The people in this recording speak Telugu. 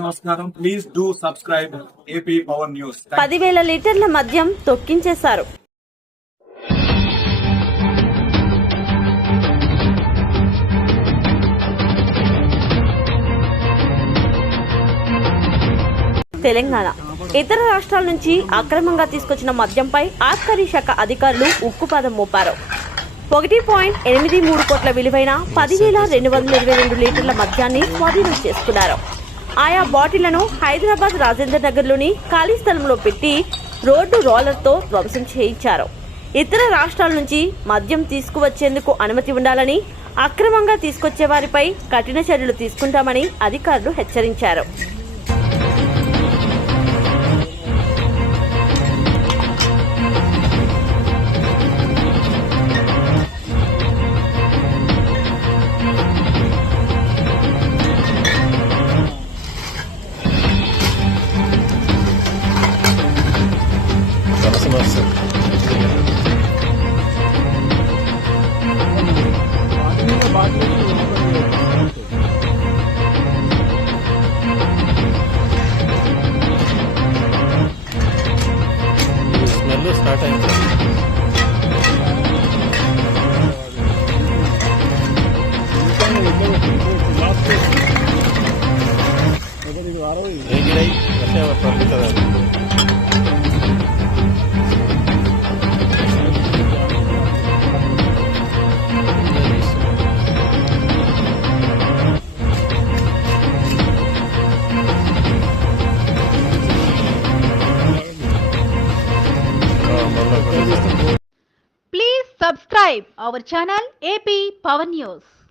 నమస్కారం. Please do subscribe AP power news. 10,000 లీటర్ల మద్యం తొక్కించేశారు. తెలంగాణ ఇతర రాష్ట్రాల నుంచి అక్రమంగా తీసుకొచ్చిన మద్యంపై ఆబ్కారీ శాఖ అధికారులు ఉక్కుపాదం మోపారు. 1.83 కోట్ల విలువైన 10,222 లీటర్ల మద్యాన్ని స్వాధీనం చేసుకున్నారు. ఆయా బాటిళ్లను హైదరాబాద్ రాజేందర్ నగర్లోని ఖాళీ స్థలంలో పెట్టి రోడ్డు రోలర్తో ధ్వంసం చేయించారు. ఇతర రాష్ట్రాల నుంచి మద్యం తీసుకువచ్చేందుకు అనుమతి ఉండాలని, అక్రమంగా తీసుకొచ్చే వారిపై కఠిన చర్యలు తీసుకుంటామని అధికారులు హెచ్చరించారు. స్మెల్ స్టార్ట్ అయింది. Please subscribe our channel AP Power News.